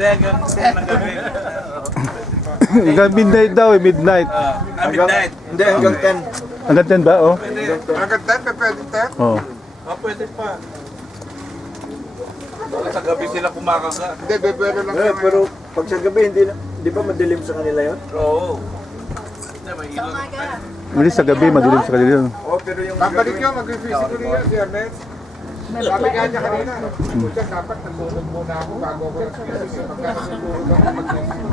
Hindi, hanggang 10 ng gabi. Hanggang midnight daw eh, midnight. Midnight. Hindi, hanggang 10. Hanggang 10 ba? Oh. Hanggang 10, pwede 10? Oh. Pwede pa. Baka sa gabi sila kumakaga. Hindi, bebero lang kami. Pero pag sa gabi, hindi ba madilim sa kanila yun? Oo. Hindi, may ilaw. Hindi sa gabi, madilim sa kanila yun. Oo, pero yung... Babalik yun, mag-physical yun, si Ernest. Sabi nga niya kanina, Kuya, dapat nagulog muna ako bago ako nag-physical. Pagka nagulog ako mag-physical.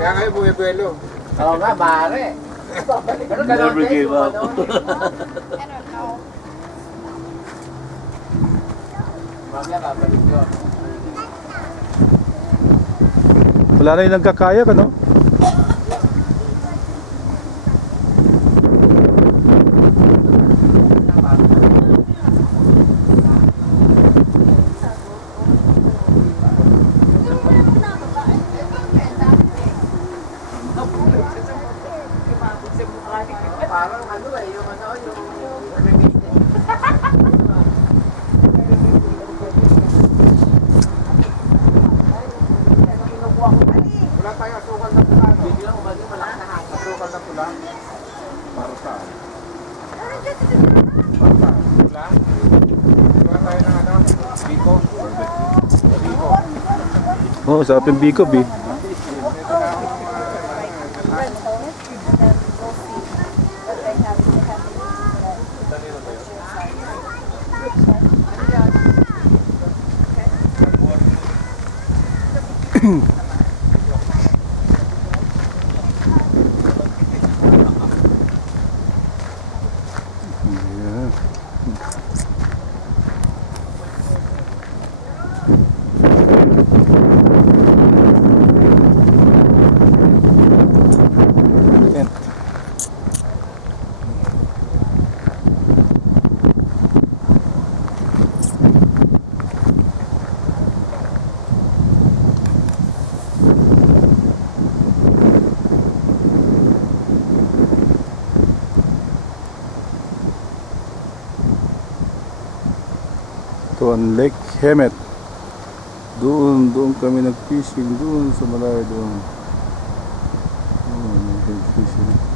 Kaya ngayon bumibuelo. Oo nga, pare. Never give up. Mamaya babalik yun. Wala na yung nagkakaya ka, no? Parang ano eh, yung Wala tayong asukal na pula, no? biglang umaling malakas na hangin. Asukal na pula. Para saan? Para saan? Pula? Wala tayo ng ano? Biko? Biko. Oo, sa ating Bicol, eh. Yan. Ito ang Lake Hemet. Doon kami nag-fishing, doon sa malayo doon. Oh, nag-fishing.